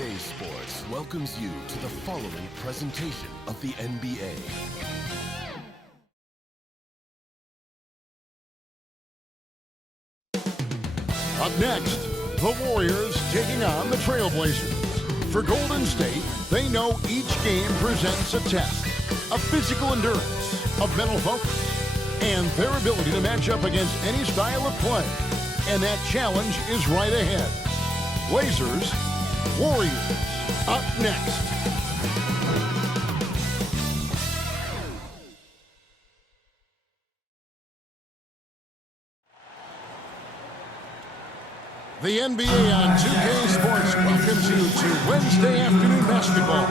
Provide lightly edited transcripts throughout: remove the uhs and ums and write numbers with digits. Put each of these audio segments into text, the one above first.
2K Sports welcomes you to the following presentation of the NBA. Up next, the Warriors taking on the Trailblazers. For Golden State, they know each game presents a test of physical endurance, of mental focus, and their ability to match up against any style of play. And that challenge is right ahead. Blazers, Warriors, up next. The NBA on 2K Sports welcomes you to Wednesday afternoon basketball.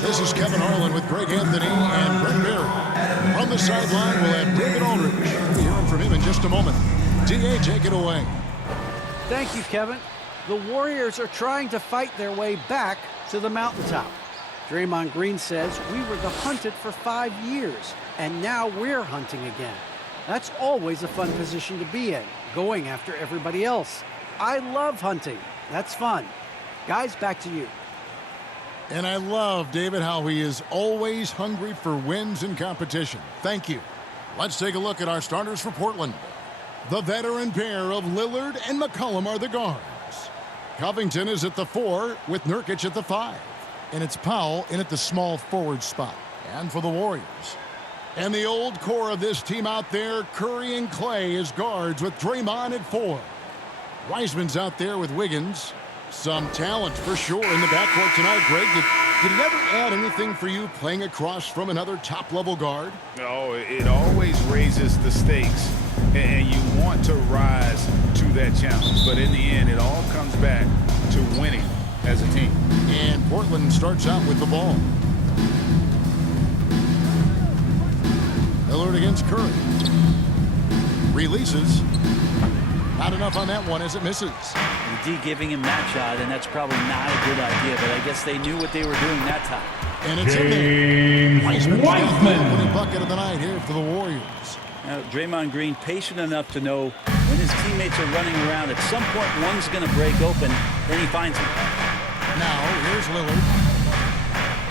This is Kevin Harlan with Greg Anthony and Brent Barry. On the sideline, we'll have David Aldridge. We'll be hearing from him in just a moment. DA, take it away. Thank you, Kevin. The Warriors are trying to fight their way back to the mountaintop. Draymond Green says we were the hunted for 5 years, and now we're hunting again. That's always a fun position to be in, going after everybody else. I love hunting. That's fun. Guys, back to you. And I love, David, how he is always hungry for wins and competition. Thank you. Let's take a look at our starters for Portland. The veteran pair of Lillard and McCollum are the guards. Covington is at the 4 with Nurkic at the 5. And it's Powell in at the small forward spot. And for the Warriors. And the old core of this team out there, Curry and Clay as guards with Draymond at 4. Wiseman's out there with Wiggins. Some talent for sure in the backcourt tonight, Greg. Did it ever add anything for you playing across from another top-level guard? Oh, it always raises the stakes, and you want to rise to that challenge. But in the end, it all comes back to winning as a team. And Portland starts out with the ball. Lillard against Curry. Releases. Not enough on that one as it misses. The D giving him that shot, and that's probably not a good idea, but I guess they knew what they were doing that time. And it's in there. Wiseman. The opening bucket of the night here for the Warriors. Now, Draymond Green patient enough to know when his teammates are running around, at some point one's going to break open, then he finds him. Now, here's Lillard.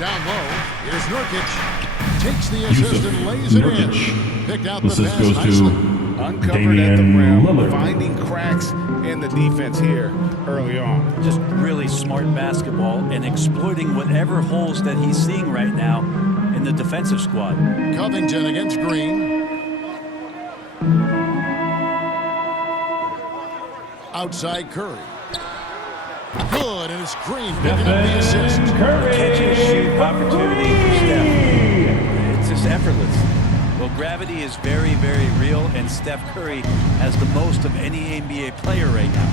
Down low, here's Nurkic. Takes the assist and lays it in. Picked out the pass nicely. Uncovered at the rim, finding cracks in the defense here early on. Just really smart basketball and exploiting whatever holes that he's seeing right now in the defensive squad. Covington against Green. Outside Curry. Good, and it's Green picking up the assist. Catch and shoot opportunity for Steph. It's just effortless. Well, gravity is very, very real, and Steph Curry has the most of any NBA player right now.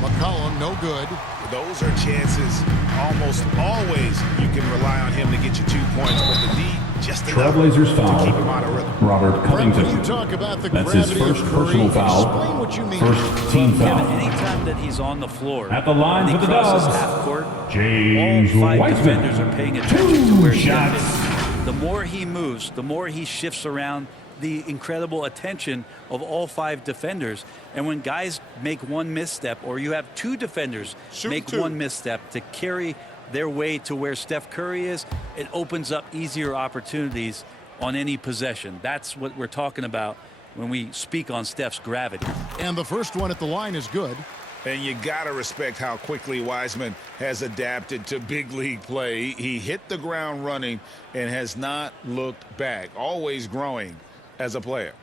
McCollum, no good. Those are chances almost always you can rely on him to get you 2 points, but the D just enough Trailblazers to foul. keep him out of rhythm. Robert Covington. When you talk about the That's his gravity first of Curry, personal foul. explain what you mean. First team Kevin, foul. anytime that he's on the floor, At the line and he for the crosses Dubs, half court, James all 5 Wiseman. defenders are paying attention to where he's shots. going. The more he moves, the more he shifts around, the incredible attention of all 5 defenders. And when guys make one misstep, or you have 2 defenders make one misstep to carry their way to where Steph Curry is, it opens up easier opportunities on any possession. That's what we're talking about when we speak on Steph's gravity. And the first one at the line is good. And you got to respect how quickly Wiseman has adapted to big league play. He hit the ground running and has not looked back, always growing as a player.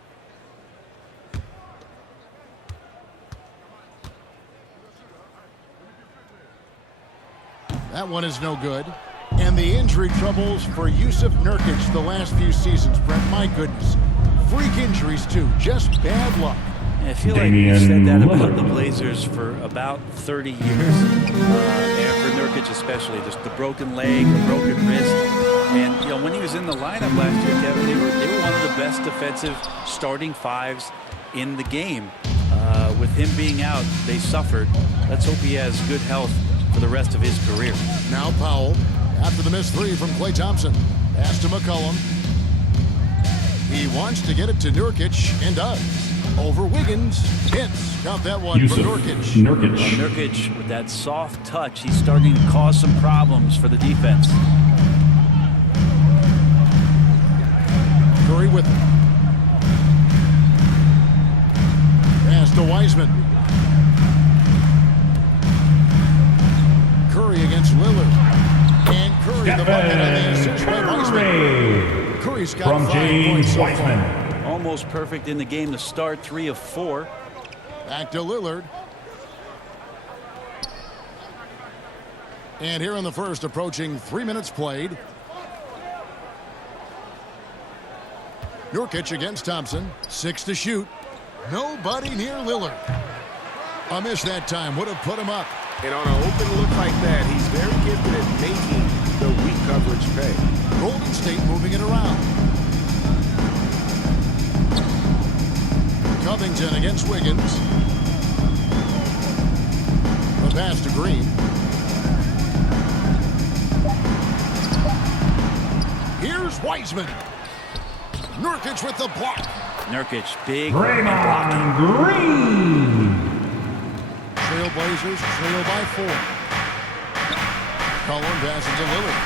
That one is no good. And the injury troubles for Jusuf Nurkic the last few seasons, Brent. My goodness. Freak injuries, too. Just bad luck. I feel like we've said that about the Blazers for about 30 years. And for Nurkic especially, just the broken leg, the broken wrist. And, you know, when he was in the lineup last year, Kevin, they were one of the best defensive starting 5s in the game. With him being out, they suffered. Let's hope he has good health for the rest of his career. Now Powell, after the missed 3 from Klay Thompson. Pass to McCollum. He wants to get it to Nurkic and does. Over Wiggins. Hits. Count that one Yusuf for Nurkic. Nurkic. Nurkic, with that soft touch, he's starting to cause some problems for the defense. Curry with it. Pass to Wiseman. Curry against Lillard. And Curry the bucket on the assist by Wiseman. Curry's got From 5 James points so Wiseman. far. Almost perfect in the game to start, 3 of 4. Back to Lillard. And here in the first, approaching 3 minutes played. Nurkic against Thompson. 6 to shoot. Nobody near Lillard. A miss that time would have put him up. And on an open look like that, he's very gifted at making the weak coverage pay. Golden State moving it around. Covington against Wiggins. The pass to Green. Here's Wiseman. Nurkic with the block. Nurkic, big and blocking. Draymond Green. Trailblazers trail by 4. Cullen passes to Lillard.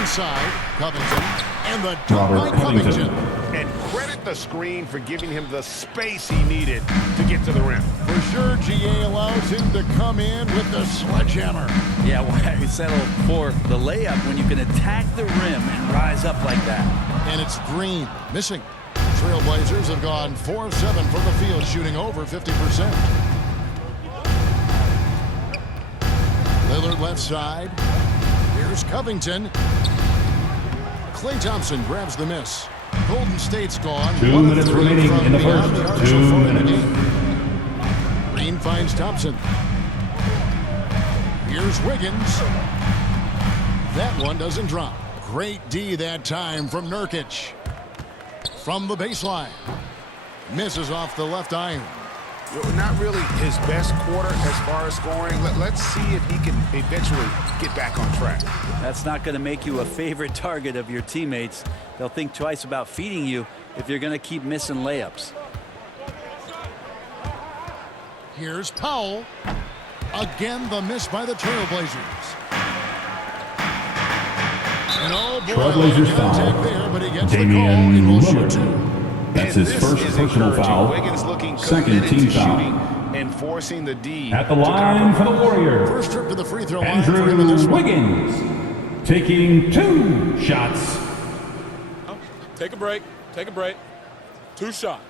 Inside, Covington. And the dunk by Robert Covington. And credit the screen for giving him the space he needed to get to the rim. For sure, GA allows him to come in with the sledgehammer. Yeah, why settle for the layup when you can attack the rim and rise up like that? And it's Green missing. Trailblazers have gone 4 of 7 from the field, shooting over 50%. Lillard left side. Here's Covington. Klay Thompson grabs the miss. Golden State's gone. 2 1 of minutes 3 remaining from in the beyond first. arc 2 so far in the minutes. game. Green finds Thompson. Here's Wiggins. That one doesn't drop. Great D that time from Nurkic. From the baseline. Misses off the left iron. Not really his best quarter as far as scoring. Let's see if he can eventually get back on track. That's not going to make you a favorite target of your teammates. They'll think twice about feeding you if you're going to keep missing layups. Here's Powell. Again, the miss by the Trailblazers. And oh boy, Trailblazers contact foul. there, but he gets Damian the call. He will shoot Lillard. 2. That's And his this first is personal encouraging. foul. Wiggins looking Second committed team to foul. shooting and forcing the D At the to line for the compromise. Warriors, First trip to the free throw line for him in this Andrew one. Wiggins. Taking 2 shots. Take a break. Take a break. 2 shots.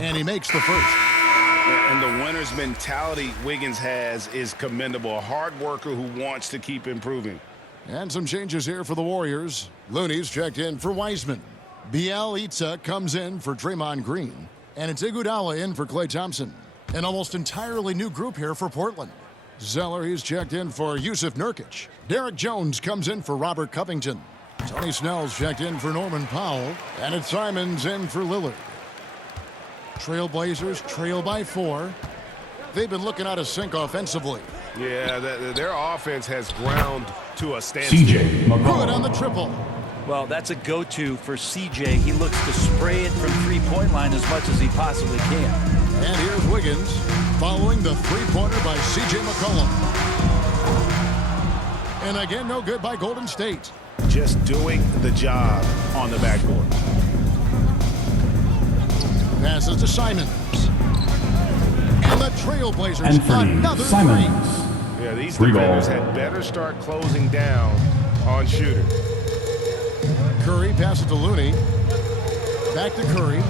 And he makes the first. And the winner's mentality Wiggins has is commendable. A hard worker who wants to keep improving. And some changes here for the Warriors. Looney's checked in for Wiseman. Bielitsa comes in for Draymond Green. And it's Iguodala in for Klay Thompson. An almost entirely new group here for Portland. Zeller, he's checked in for Yusuf Nurkic. Derek Jones comes in for Robert Covington. Tony Snell's checked in for Norman Powell. And it's Simons in for Lillard. Trailblazers trail by 4. They've been looking out of sync offensively. Yeah, their offense has ground to a standstill. CJ Good on the McCollum. triple. Well, that's a go-to for CJ. He looks to spray it from three-point line as much as he possibly can. And here's Wiggins following the three-pointer by C.J. McCollum. And again, no good by Golden State. Just doing the job on the backboard. Passes to Simons. And the Trailblazers Anthony another Simons. Yeah, these Free ball. defenders had better start closing down on shooters. three. Curry passes to Looney. Back to Curry.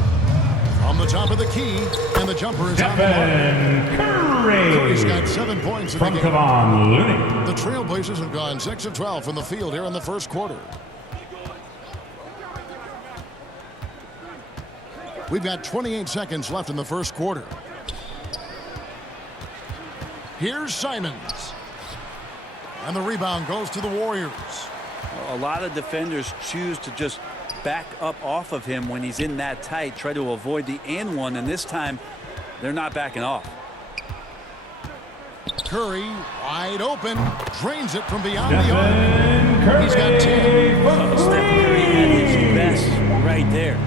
On the top of the key. And the jumper is on the mark. Stephen Curry's Curry. got 7 points in the From game. Kevon Looney. The Trailblazers have gone 6 of 12 from the field here in the first quarter. We've got 28 seconds left in the first quarter. Here's Simons. And the rebound goes to the Warriors. A lot of defenders choose to just back up off of him when he's in that tight, try to avoid the and one, and this time they're not backing off. Curry wide open. Drains it from beyond the arc. Stephen Curry. He's got 10. for Steph Curry at his three. best right there.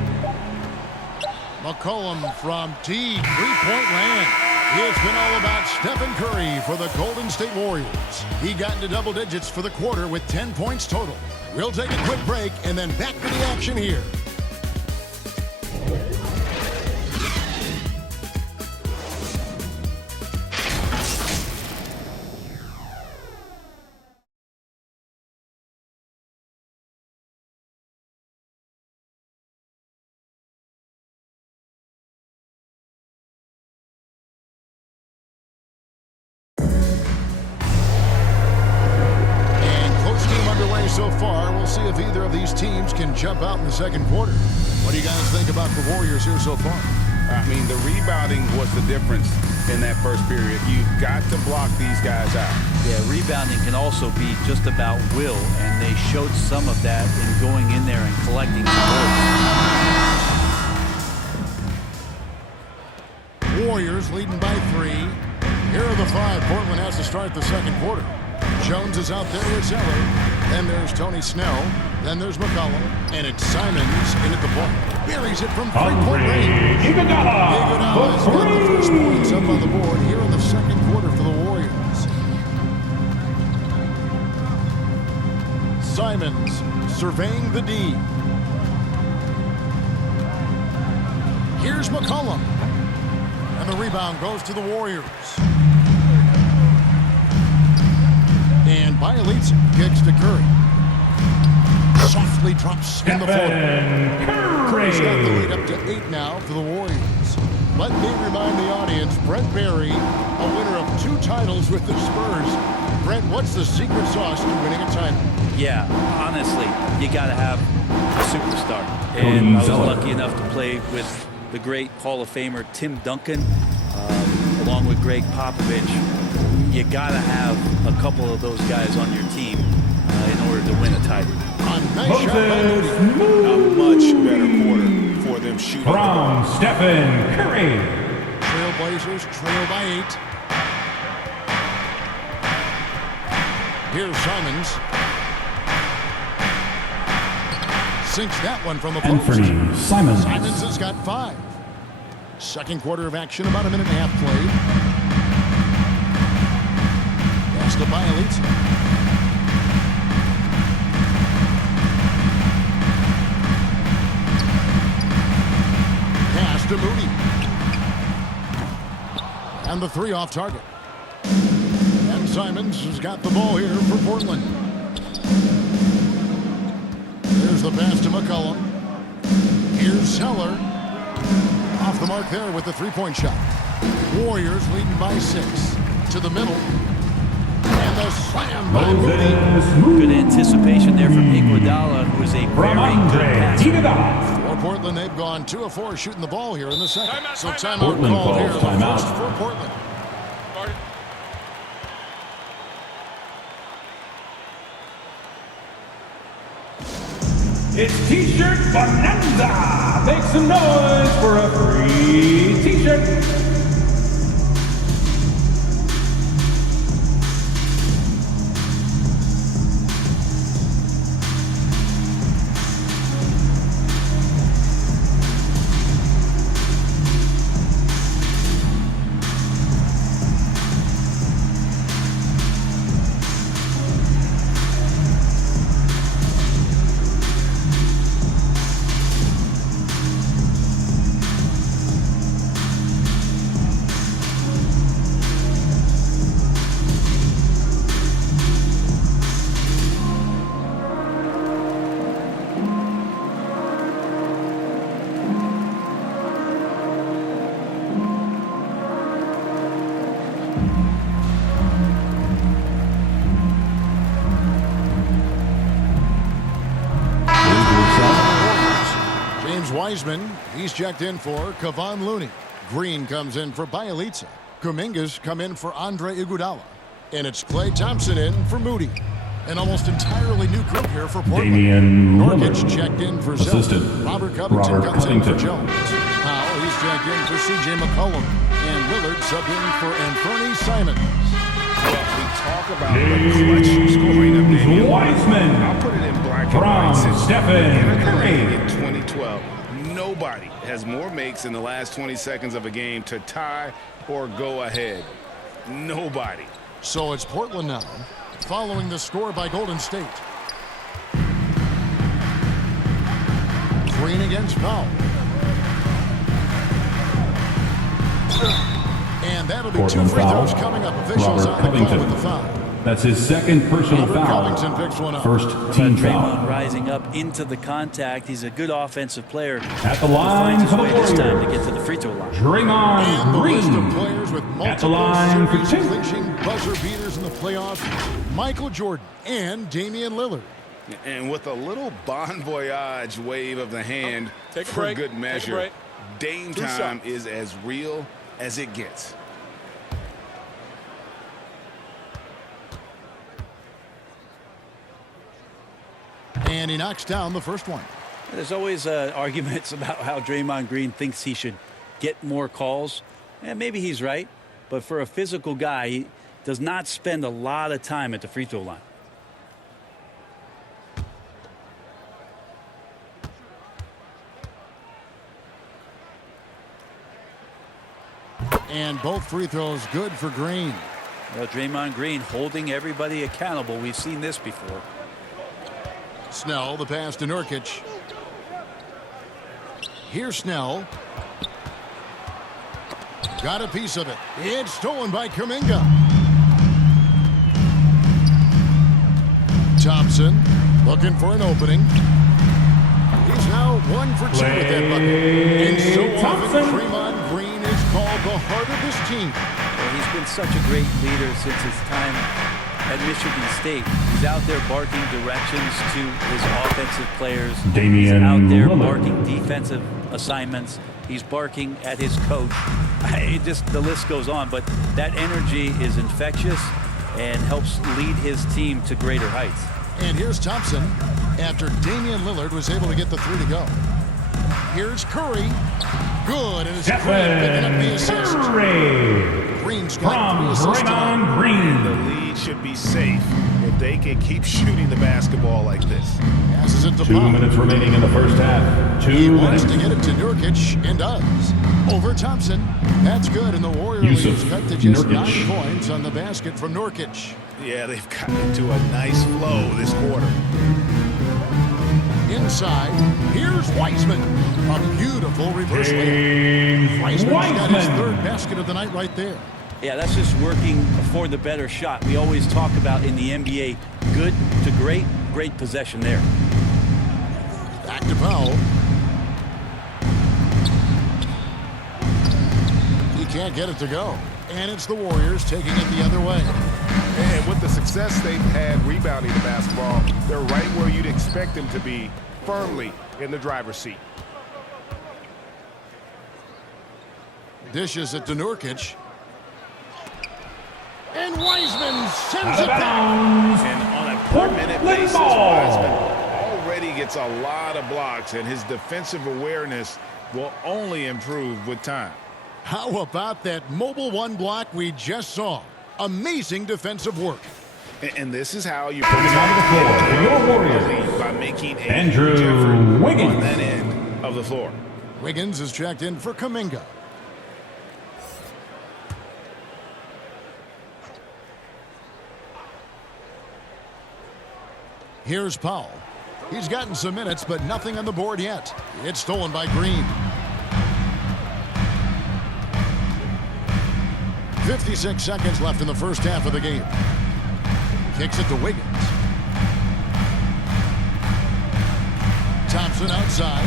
McCollum from deep three-point land. It's been all about Stephen Curry for the Golden State Warriors. He got into double digits for the quarter with 10 points total. We'll take a quick break and then back to the action here. So far, we'll see if either of these teams can jump out in the second quarter. What do you guys think about the Warriors here so far? I mean, the rebounding was the difference in that first period. You've got to block these guys out. Yeah, rebounding can also be just about will, and they showed some of that in going in there and collecting some goals. Warriors leading by 3. Here are the 5 Portland has to start the second quarter. Jones is out there with Zeller. Then there's Tony Snell. Then there's McCollum. And it's Simons in at the ball. Buries it from three-point range. Iguodala has got the first points up on the board here in the second quarter for the Warriors. Simons surveying the D. Here's McCollum. And the rebound goes to the Warriors. And Bielitsa kicks to Curry. Softly drops in the floor. Curry's got the lead up to 8 now for the Warriors. Let me remind the audience, Brent Barry, a winner of 2 titles with the Spurs. Brent, what's the secret sauce to winning a title? Yeah, honestly, you got to have a superstar. And I was lucky enough to play with the great Hall of Famer Tim Duncan, along with Greg Popovich. You got to have a couple of those guys on your team in order to win a title. Nice shot by Moody. A much better quarter for them shooting. From Stephen Curry. Trailblazers trail by 8. Here's Simons. Sinks that one from the post. Anthony Simons. Simons has got 5. Second quarter of action, about a minute and a half played. Pass to Bielitsa. Pass to Moody. And the 3 off target. And Simons has got the ball here for Portland. There's the pass to McCollum. Here's Zeller. Off the mark there with the 3-point shot. Warriors leading by 6. To the middle. And the slam by Moody. Good anticipation there from Iguodala, who is a very good passer. For Portland, they've gone 2 of 4 shooting the ball here in the second. So timeout Portland called here. calls The timeout. first for Portland. It's T-shirt Bonanza. Make some noise for a free T-shirt. Wiseman, he's checked in for Kevon Looney. Green comes in for Bielitsa. Kumingas come in for Andre Iguodala. And it's Klay Thompson in for Moody. An almost entirely new group here for Portland. Damian Nurkic Lillard. checked in for Assistant, Zeller. Robert Covington Robert comes in for Covington. Jones. Powell, he's checked in for C.J. McCollum. And Lillard subbed in for Anthony Simons. Well, we talk about the clutch scoring of Damian Wiseman. I'll put it in black and From white. Since Stephen beginning of the league Curry. in 2012, nobody has more makes in the last 20 seconds of a game to tie or go ahead. Nobody. So it's Portland now, following the score by Golden State. Green against Powell. And that'll be Portland two free foul. throws coming up. Officials Robert on the call Covington. with the foul. That's his second personal Robert foul. Covington picks one up. First team Draymond foul. rising up into the contact. He's a good offensive player. At the He'll line find for his the way this time to Warriors. get to the free throw line. Draymond And the list of Green. players with At the multiple line for series two. clinching buzzer beaters in the playoffs, Michael Jordan and Damian Lillard. And with a little bon voyage wave of the hand Take a for break. good Take a measure, break. Dame Two time shots. is as real as it gets. And he knocks down the first one. There's always arguments about how Draymond Green thinks he should get more calls. And maybe he's right. But for a physical guy, he does not spend a lot of time at the free throw line. And both free throws good for Green. Well, Draymond Green holding everybody accountable. We've seen this before. Snell, the pass to Nurkic. Here's Snell. Got a piece of it. It's stolen by Kuminga. Thompson looking for an opening. He's now 1 for 2 with that bucket. And so often, Thompson. Draymond Green is called the heart of this team. Well, he's been such a great leader since his time at Michigan State. He's out there barking directions to his offensive players. Damian He's out there Lillard. barking defensive assignments. He's barking at his coach. The list goes on, but that energy is infectious and helps lead his team to greater heights. And here's Thompson after Damian Lillard was able to get the 3 to go. Here's Curry. Good, and it's Green picking up the assist. Curry. Green's From got 3 assists tonight. Draymond Green. The lead should be safe if they can keep shooting the basketball like this. Passes it to 2 Powell. minutes remaining in the first half. He 2 wants minutes. to get it to Nurkic and does. Over Thompson. That's good, and the Warriors Yusuf cut to just Nurkic. 9 points on the basket from Nurkic. Yeah, they've gotten into a nice flow this quarter. Inside, here's Wiseman. A beautiful reverse layup. James Wiseman's got his Wiseman. 3rd basket of the night right there. Yeah, that's just working for the better shot. We always talk about in the NBA, good to great, great possession there. Back to Powell. He can't get it to go. And it's the Warriors taking it the other way. And with the success they've had rebounding the basketball, they're right where you'd expect them to be, firmly in the driver's seat. Dishes it to Nurkic. And Wiseman sends Out it of back. bounds. And on a per-minute Portland basis, ball. Wiseman already gets a lot of blocks, and his defensive awareness will only improve with time. How about that mobile 1 block we just saw? Amazing defensive work. And this is how you Coming onto the floor for your Warriors. by making a Andrew huge effort Wiggins. on that end of the floor. Wiggins is checked in for Kuminga. Here's Powell. He's gotten some minutes, but nothing on the board yet. It's stolen by Green. 56 seconds left in the first half of the game. Kicks it to Wiggins. Thompson outside.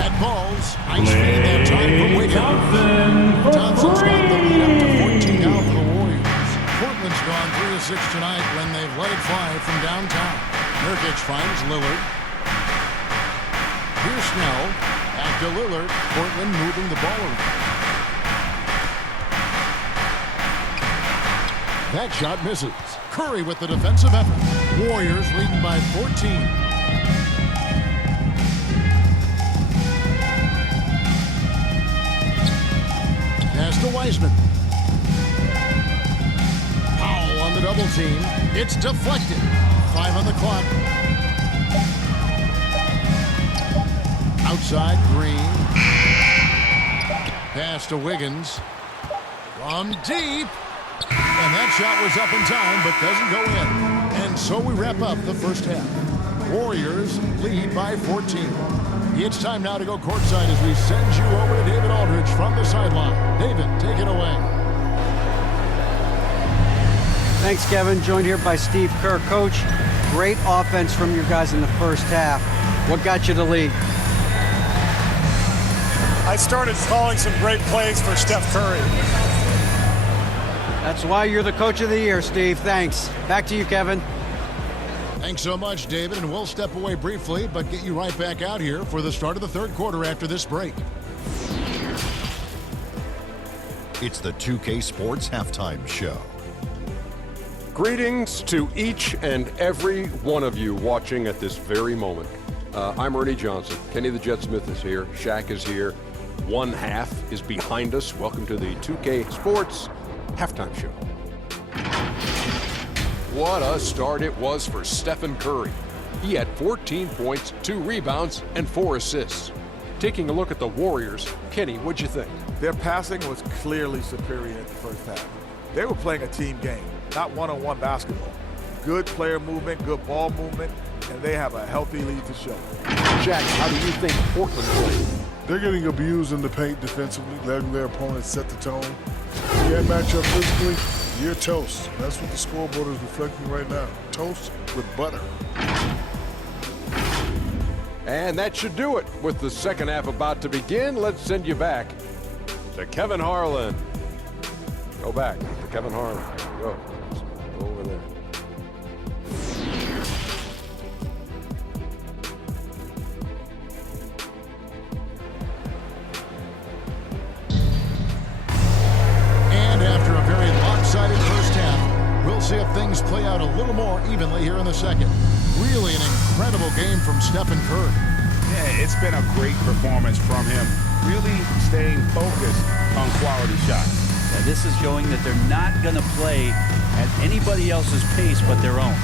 At balls. Ice feed that time from Wiggins. Thompson's got the lead up to 14 now for the Warriors. Portland's gone 3 of 6 tonight when they've let it fly from downtown. Nurkic finds Lillard. Here's Snell. Back to Lillard. Portland moving the ball around. That shot misses. Curry with the defensive effort. Warriors leading by 14. Pass to Wiseman. team. It's deflected. 5 on the clock. Outside, Green. Pass to Wiggins. From deep. And that shot was up in time, but doesn't go in. And so we wrap up the first half. Warriors lead by 14. It's time now to go courtside as we send you over to David Aldridge from the sideline. David, take it away. Thanks, Kevin. Joined here by Steve Kerr. Coach, great offense from your guys in the first half. What got you the lead? I started calling some great plays for Steph Curry. That's why you're the coach of the year, Steve. Thanks. Back to you, Kevin. Thanks so much, David, and we'll step away briefly, but get you right back out here for the start of the third quarter after this break. It's the 2K Sports Halftime Show. Greetings to each and every one of you watching at this very moment. I'm Ernie Johnson. Kenny the Jet Smith is here. Shaq is here. One half is behind us. Welcome to the 2K Sports Halftime Show. What a start it was for Stephen Curry. He had 14 points, 2 rebounds, and 4 assists. Taking a look at the Warriors, Kenny, what'd you think? Their passing was clearly superior in the first half. They were playing a team game, not one-on-one basketball. Good player movement, good ball movement, and they have a healthy lead to show. Jack, how do you think Portland played? They're getting abused in the paint defensively, letting their opponents set the tone. You can't match up physically, you're toast. That's what the scoreboard is reflecting right now. Toast with butter. And that should do it. With the second half about to begin, let's send you back to Kevin Harlan. Go back to Kevin Harlan. Go over there. And after a very lopsided first half, we'll see if things play out a little more evenly here in the second. Really an incredible game from Stephen Curry. Yeah, it's been a great performance from him. Really staying focused on quality shots. Yeah, this is showing that they're not going to play at anybody else's pace but their own.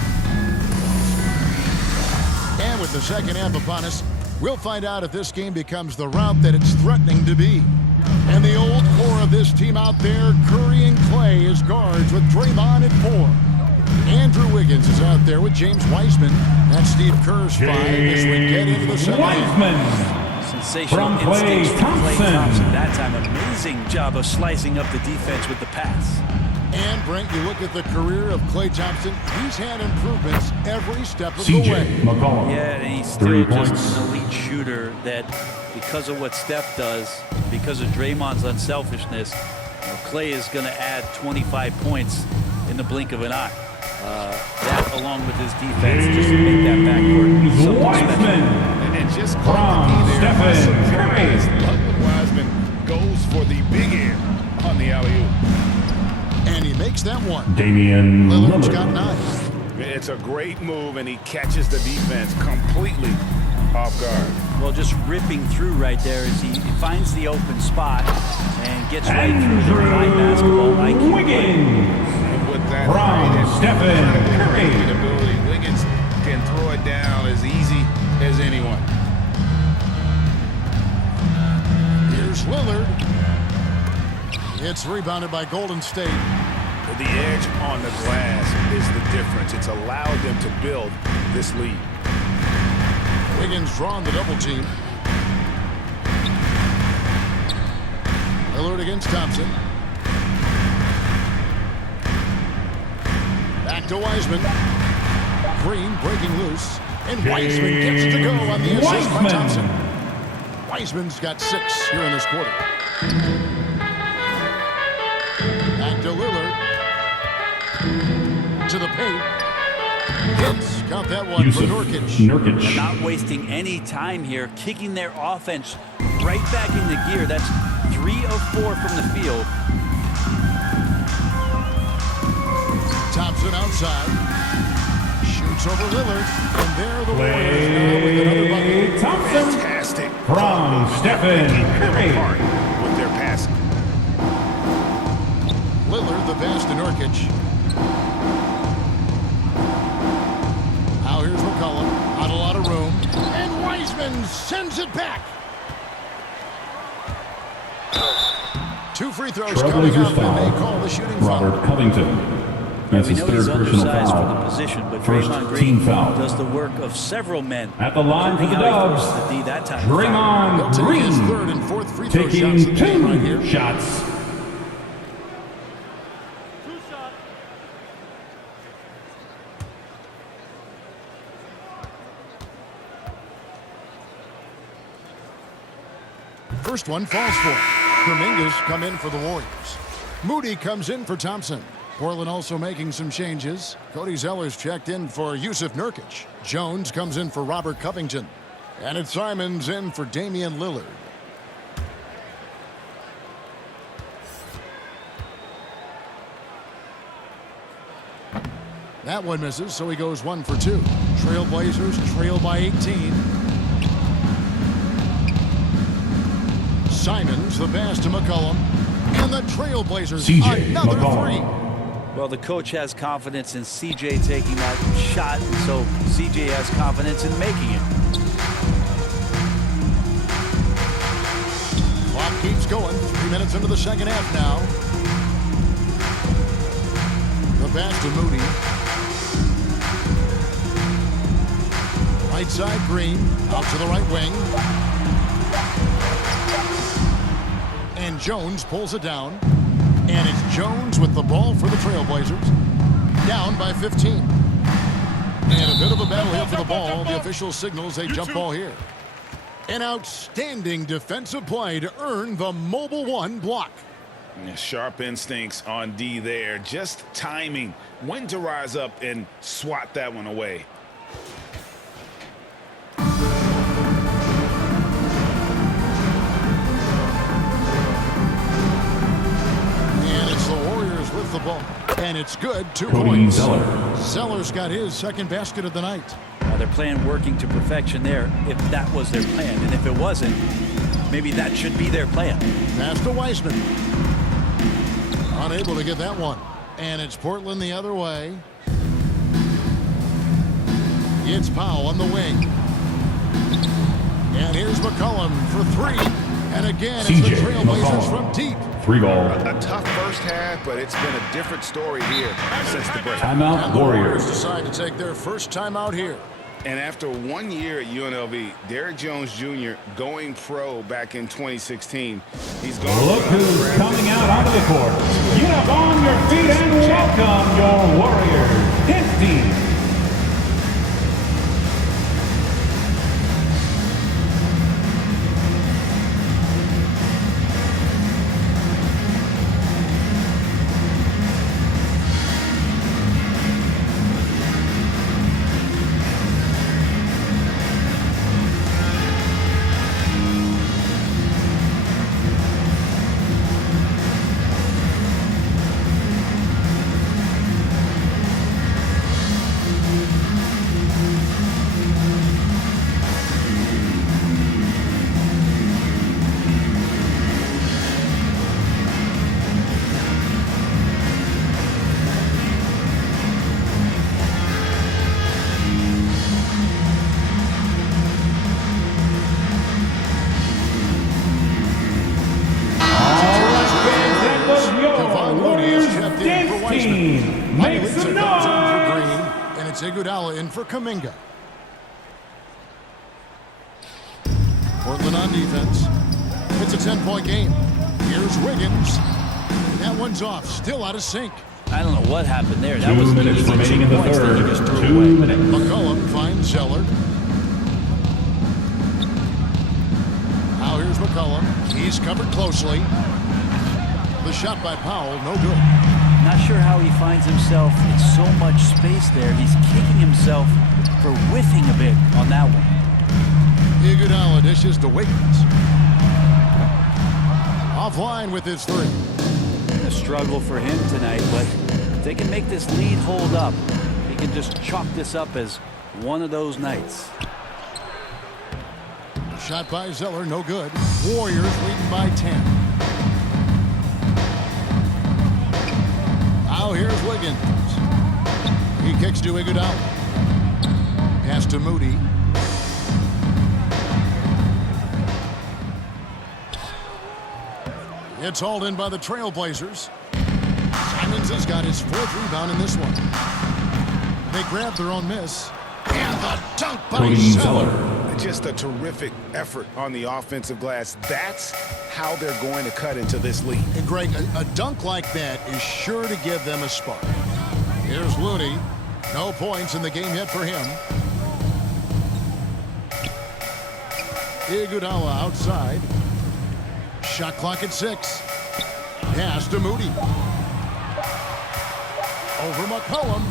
And with the second half upon us, we'll find out if this game becomes the route that it's threatening to be. And the old core of this team out there, Curry and Clay as guards with Draymond at 4. Andrew Wiggins is out there with James Wiseman. That's Steve Kerr's 5 as we get into the second half. Sensational instincts from Klay Thompson. That time, amazing job of slicing up the defense with the pass. And, Brent, you look at the career of Klay Thompson, he's had improvements every step of the way. Yeah, and he's still just an elite shooter that, because of what Steph does, because of Draymond's unselfishness, Klay is going to add 25 points in the blink of an eye. That, along with his defense, just make that backcourt something special. And just from Stephen Curry. Wiseman goes for the big end on the alley-oop. And he makes that one. Damian Lillard's got 9. It's a great move, and he catches the defense completely off guard. Well, just ripping through right there as he finds the open spot and gets right through the high basketball IQ. And with that Stephen Curry ability, Wiggins can throw it down as easy as anyone. Here's Lillard. It's rebounded by Golden State. The edge on the glass is the difference. It's allowed them to build this lead. Wiggins drawn the double team. Lillard against Thompson. Back to Wiseman. Green breaking loose. And Wiseman gets it to go on the assist by Thompson. Wiseman's got 6 here in this quarter. Back to Lillard. To the paint. Hits. Count that one for Nurkic. Not wasting any time here, kicking their offense right back into gear. That's 3 of 4 from the field. Thompson outside. Shoots over Lillard. And there the Warriors now with another bucket. Thompson Fantastic from Stephen Curry. With their passing. Lillard the pass to Nurkic. and sends it back. 2 free throws coming up, and they call the shooting foul. Robert Covington. That's his third personal undersized for the foul. position, but First Draymond team Green foul. does the work of several men. At the line for the including how he Dubs, forces the D that time. Draymond He'll take his Green, third and fourth free throw shots taking of the game right 2 here. shots. First one falls for it. Kuminga's come in for the Warriors. Moody comes in for Thompson. Portland also making some changes. Cody Zeller's checked in for Yusuf Nurkic. Jones comes in for Robert Covington. And it's Simons in for Damian Lillard. That one misses, so he goes 1 for 2. Trailblazers trail by 18. Simons, the pass to McCollum. And the Trailblazers, another three. Well, the coach has confidence in CJ taking that shot, and so CJ has confidence in making it. Clock keeps going. 3 minutes into the second half now. The pass to Moody. Right side, Green. Out to the right wing. And Jones pulls it down. And it's Jones with the ball for the Trailblazers. Down by 15. And a bit of a battle here for the ball. The official signals a jump ball here. An outstanding defensive play to earn the Mobile One block. Sharp instincts on D there. Just timing when to rise up and swat that one away. The ball, and it's good. 2 Cody points. Zeller. Zeller's got his second basket of the night. They're playing working to perfection there, if that was their plan. And if it wasn't, maybe that should be their plan. Pass to Wiseman. Unable to get that one. And it's Portland the other way. It's Powell on the wing. And here's McCollum for 3. And again, it's the Trailblazers from deep. 3 ball. A tough first half, but it's been a different story here since the break. Timeout, And the Warriors. decide to take their first timeout here. And after 1 year at UNLV, Derrick Jones Jr. going pro back in 2016. He's going. Look who's coming out onto the court. Get up on your feet and welcome your Warriors. His team. Iguodala in for Kuminga. Portland on defense. It's a 10-point game. Here's Wiggins. That one's off. Still out of sync. I don't know what happened there. That 2 was minutes remaining in the third. 2 minutes. McCollum finds Zeller. Now here's McCollum. He's covered closely. The shot by Powell, no good. Not sure how he finds himself in so much space there. He's kicking himself for whiffing a bit on that one. Iguodala dishes to Wiggins. Offline with his 3. A struggle for him tonight, but if they can make this lead hold up, he can just chalk this up as one of those nights. Shot by Zeller, no good. Warriors leading by 10. Now here's Wiggins. He kicks to Iguodala. Pass to Moody. It's hauled in by the Trailblazers. Simons has got his 4th rebound in this one. They grab their own miss. And the dunk by Zeller. Just a terrific effort on the offensive glass. That's how they're going to cut into this lead. And Greg, a dunk like that is sure to give them a spark. Here's Looney. No points in the game yet for him. Iguodala outside. Shot clock at 6. Pass to Moody. Over McCollum.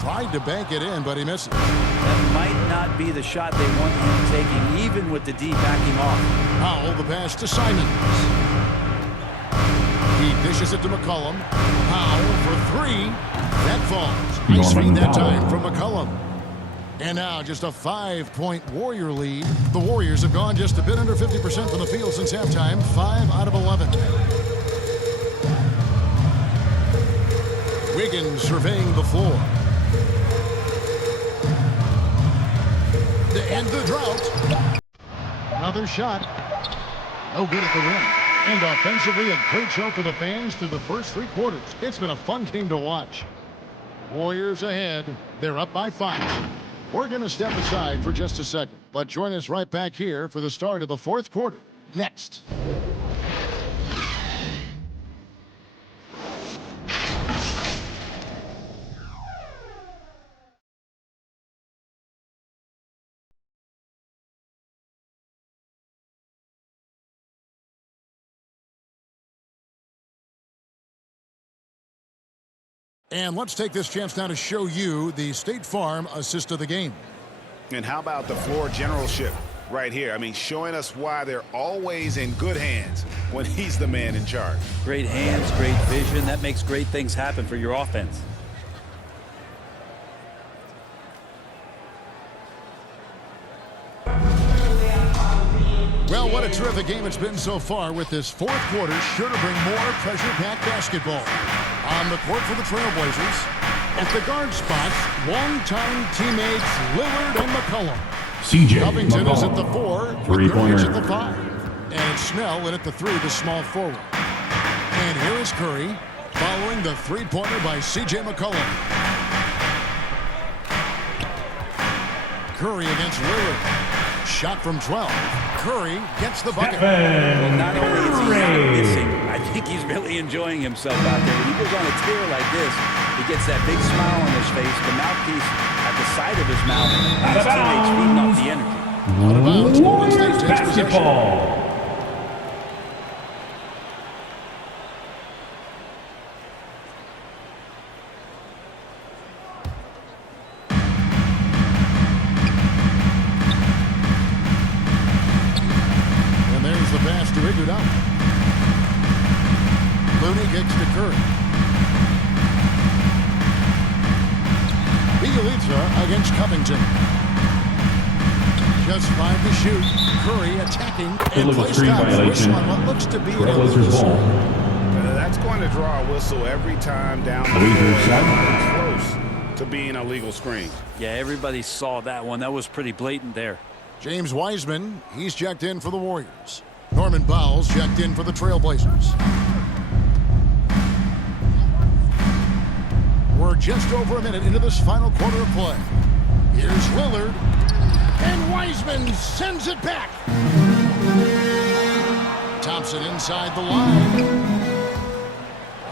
Tried to bank it in, but he misses. That might not be the shot they want him taking, even with the D backing off. Powell, the pass to Simons. He dishes it to McCollum. Powell for 3. That falls. Nice feed that time from McCollum. And now just a 5-point Warrior lead. The Warriors have gone just a bit under 50% from the field since halftime. 5 out of 11. Wiggins surveying the floor. To end the drought. Another shot. No good at the rim. And offensively, a great show for the fans through the first 3 quarters. It's been a fun game to watch. Warriors ahead. They're up by 5. We're going to step aside for just a second, but join us right back here for the start of the 4th quarter. Next. And let's take this chance now to show you the State Farm assist of the game. And how about the floor generalship right here? I mean, showing us why they're always in good hands when he's the man in charge. Great hands, great vision. That makes great things happen for your offense. Well, what a terrific game it's been so far, with this 4th quarter sure to bring more pressure-packed basketball. On the court for the Trailblazers, at the guard spots, longtime teammates Lillard and McCollum. CJ Covington McCollum, is at the 4, three-pointer at the 5. And it's Snell in at the 3, the small forward. And here is Curry, following the 3-pointer by CJ McCollum. Curry against Lillard. Shot from 12. Curry gets the bucket. Well, not only is he not missing, I think he's really enjoying himself out there. When he goes on a tear like this, he gets that big smile on his face, the mouthpiece at the side of his mouth, and his teammates feeding off the energy. Warriors basketball. Looney kicks to Curry. Bielitsa against Covington. Just 5 to shoot. Curry attacking and plays violation on what looks to be Trailblazers ball. That's going to draw a whistle every time down the floor. Close to being a legal screen. Yeah, everybody saw that one. That was pretty blatant there. James Wiseman, he's checked in for the Warriors. Norman Bowles checked in for the Trailblazers. We're just over a minute into this final quarter of play. Here's Lillard, and Wiseman sends it back. Thompson inside the line.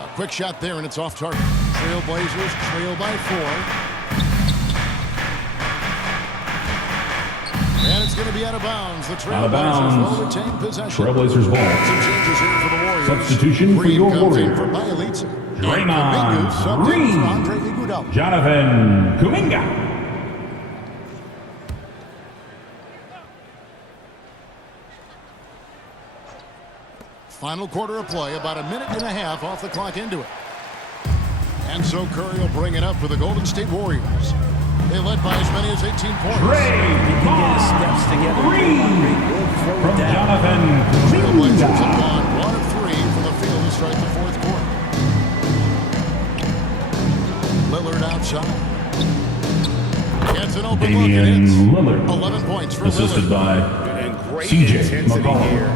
A quick shot there, and it's off target. Trailblazers trail by 4. And it's going to be out of bounds. The Trailblazers will retain possession. Trailblazers ball. Some changes here for the Warriors. Substitution for your Warrior. For Bielitsa. Draymond Green. Jonathan Kuminga. Final quarter of play, about a minute and a half off the clock into it. And so Curry will bring it up for the Golden State Warriors. They led by as many as 18 points. Draymond Green from Jonathan Trailblazers have gone 1 of 3 from the field to start the 4th quarter. Lillard outside. Gets an open Damian look. Lillard. 11 points for assisted Lillard. by CJ McCollum.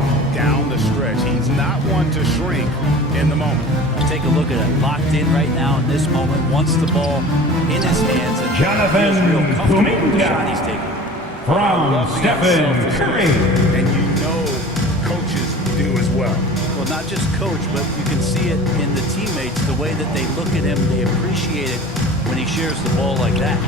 down the stretch. He's not one to shrink in the moment. Take a look at it. Locked in right now in this moment. Wants the ball in his hands. And Jonathan feels real comfortable with the Kuminga shot he's taking. From Stephen Curry. And you know coaches do as well. Well, not just coach, but you can see it in the teammates, the way that they look at him. They appreciate it when he shares the ball like that.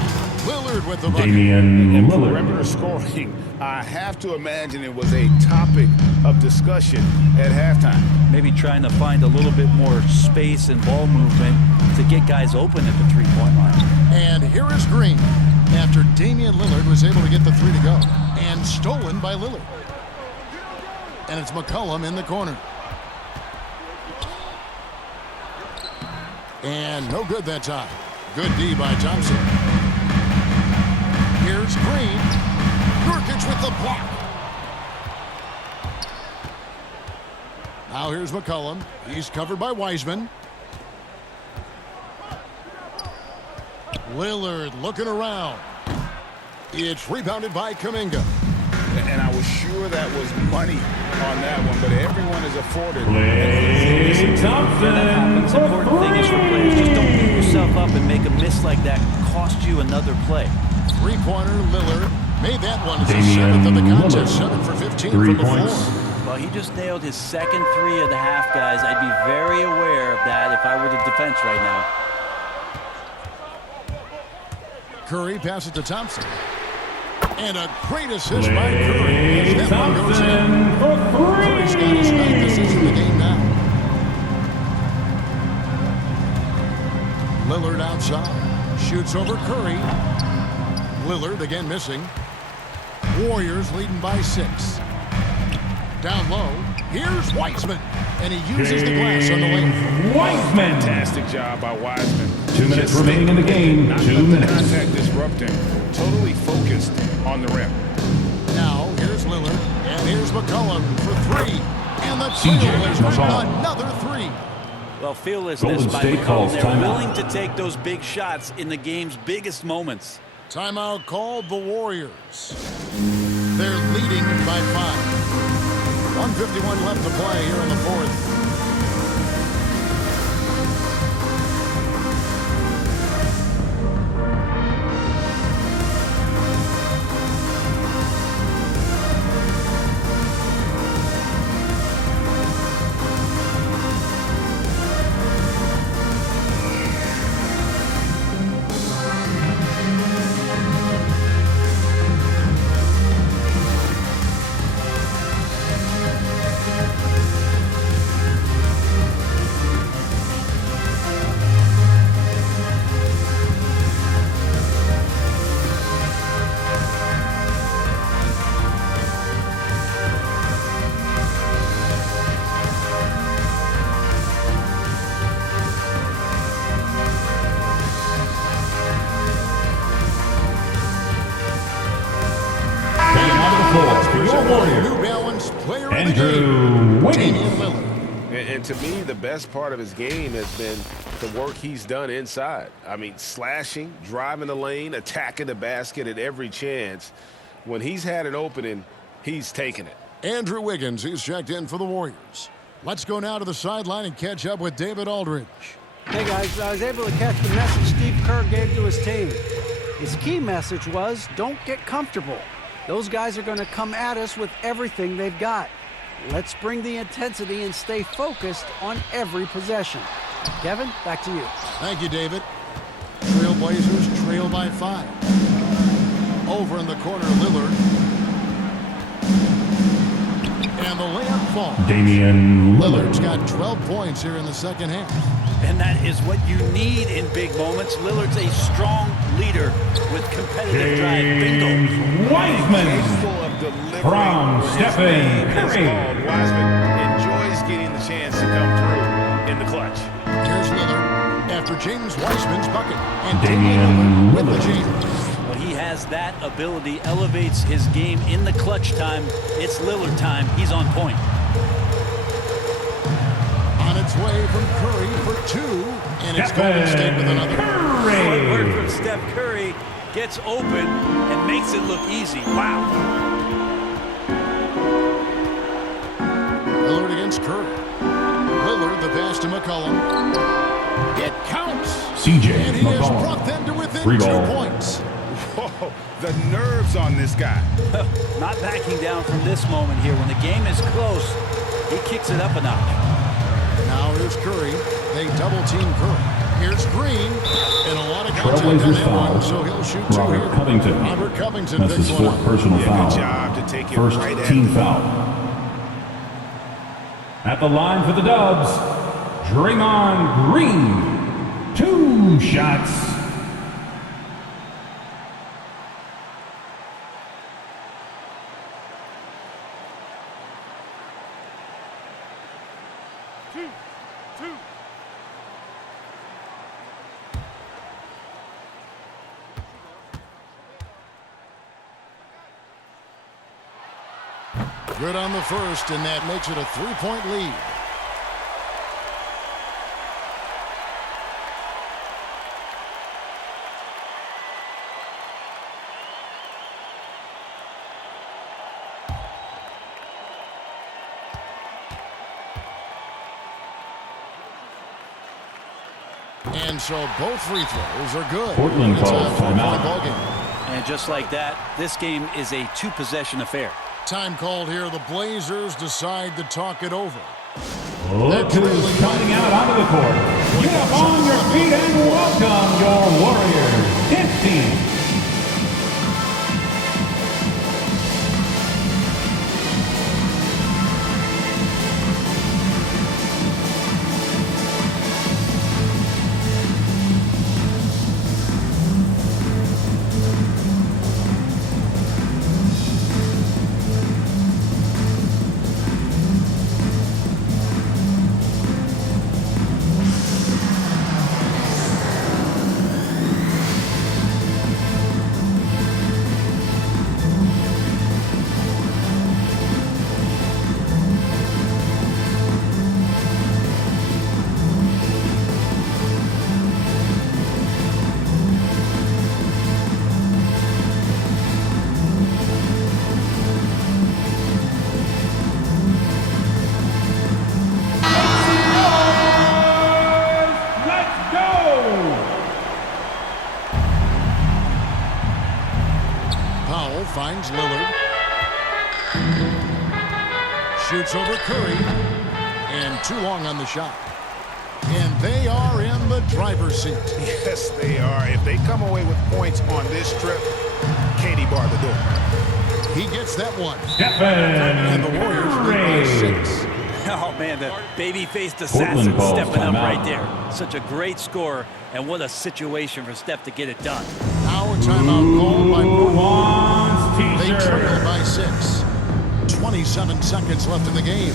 Lillard with the bucket. Damian Lillard. Perimeter scoring, I have to imagine it was a topic of discussion at halftime. Maybe trying to find a little bit more space and ball movement to get guys open at the three-point line. And here is Green after Damian Lillard was able to get the three to go. And stolen by Lillard. And it's McCollum in the corner. And no good that time. Good D by Thompson. Here's Green. Nurkic with the block. Now here's McCollum. He's covered by Wiseman. Lillard looking around. It's rebounded by Kuminga. And I was sure that was money on that one, but everyone is afforded. Klay Thompson. The important thing is for players, just don't beat yourself up and make a miss like that cost you another play. Three-pointer, Lillard made that one as the seventh of the contest. 7 for 15 from the floor. Well, he just nailed his second three of the half, guys. I'd be very aware of that if I were the defense right now. Curry passes to Thompson. And a great assist by Curry. As that one goes in. Curry's got his 9th assist in the game now. Lillard outside. Shoots over Curry. Lillard again missing. Warriors leading by 6. Down low. Here's Wiseman. And he uses the glass on the lane. Wiseman. Fantastic job by Wiseman. 2 minutes remaining in the game. 2 minutes. Contact disrupting. Totally focused on the rim. Now here's Lillard. And here's McCollum for 3. And the Trailblazers another 3. Well, fearlessness Golden by State McCollum. calls They're timeout. willing to take those big shots in the game's biggest moments. Timeout called the Warriors. They're leading by 5. 1:51 left to play here in the fourth. New Balance player of the game, Damian Lillard. And to me, the best part of his game has been the work he's done inside. I mean, slashing, driving the lane, attacking the basket at every chance. When he's had an opening, he's taken it. Andrew Wiggins, he's checked in for the Warriors. Let's go now to the sideline and catch up with David Aldridge. Hey guys, I was able to catch the message Steve Kerr gave to his team. His key message was, don't get comfortable. Those guys are going to come at us with everything they've got. Let's bring the intensity and stay focused on every possession. Kevin, back to you. Thank you, David. Trailblazers trail by 5. Over in the corner, Lillard. And the layup falls. Damian Lillard's got 12 points here in the second half. And that is what you need in big moments. Lillard's a strong leader with competitive drive. Bingo. Wiseman. From Stephen Curry. Wiseman enjoys getting the chance to come through in the clutch. Here's Lillard after James Wiseman's bucket. And Damian with the Lillard. James. Well, he has that ability, elevates his game in the clutch time. It's Lillard time. He's on point. On its way from Curry for 2. And it's Golden State with another. Good work from Steph Curry. Gets open and makes it look easy. Wow. against Curry. Lillard, the pass to McCollum. It counts. CJ And he has McCollum. brought them to within 3 2 ball. points. Whoa, the nerves on this guy. Not backing down from this moment here. When the game is close, he kicks it up a notch. Now here's Curry. They double-team Curry. Here's Green. And a lot of contact on Trailblazers that one, foul. so he'll shoot 2 Robert here. Covington. Robert Covington That's picks his one 4th up. personal foul. Good job to take it First right team at foul. At the line for the Dubs, Draymond Green. 2 shots. Good on the first, and that makes it a 3-point lead. And so both free throws are good. Portland It's a calls 4-point timeout. ball game. And just like that, this game is a 2-possession affair. Time called here. The Blazers decide to talk it over. Look who's coming out onto the court. Get up on your feet and welcome your Warriors. Hit team. Finds Lillard. Shoots over Curry. And too long on the shot. And they are in the driver's seat. Yes, they are. If they come away with points on this trip, Katie bar the door. He gets that one. And the Warriors lead by 6. Oh, man, the baby-faced assassin stepping up right there. Such a great score, and what a situation for Steph to get it done. Now a timeout called by Portland. They trail by 6. 27 seconds left in the game.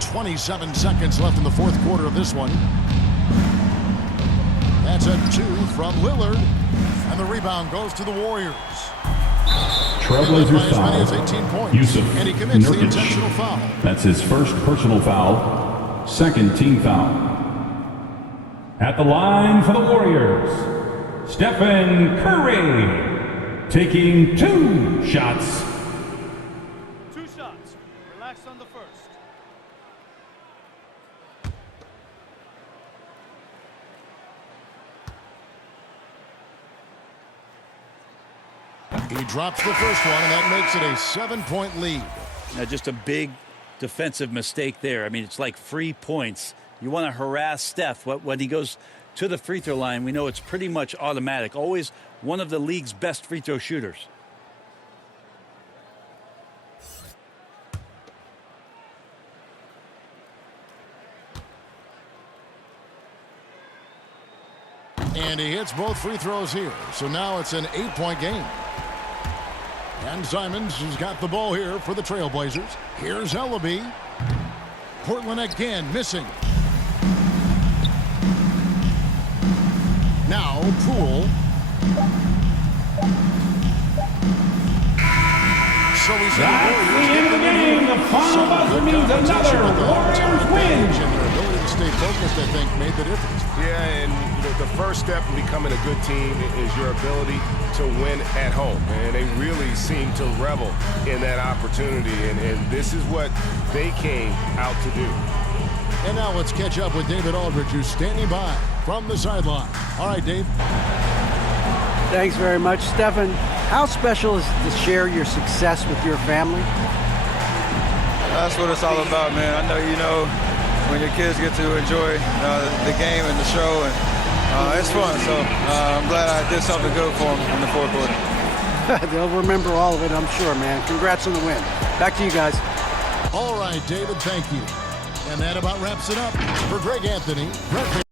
.27 seconds left in the fourth quarter of this one. That's a 2 from Lillard. And the rebound goes to the Warriors. Trailblazers foul. 18 points. Yusuf And he commits the Nurkic. intentional foul. That's his first personal foul. Second team foul. At the line for the Warriors, Stephen Curry. Taking 2 shots. 2 shots. Relax on the first. He drops the first one, and that makes it a 7-point lead. Now, just a big defensive mistake there. I mean, it's like free points. You want to harass Steph. When he goes to the free throw line, we know it's pretty much automatic. Always one of the league's best free throw shooters. And he hits both free throws here. So now it's an 8-point game. And Simons has got the ball here for the Trailblazers. Here's Ellaby. Portland again missing. Now Poole. So he's That's the end of the game. The final buzzer means another Warriors win. And their ability to stay focused, I think, made the difference. Yeah, and the first step in becoming a good team is your ability to win at home. And they really seem to revel in that opportunity. And this is what they came out to do. And now let's catch up with David Aldridge, who's standing by from the sideline. All right, Dave. Thanks very much, Stephen. How special is it to share your success with your family? That's what it's all about, man. I know you know when your kids get to enjoy the game and the show, and it's fun. So I'm glad I did something good for them in the fourth quarter. They'll remember all of it, I'm sure, man. Congrats on the win. Back to you guys. All right, David, thank you. And that about wraps it up. For Greg Anthony, Brett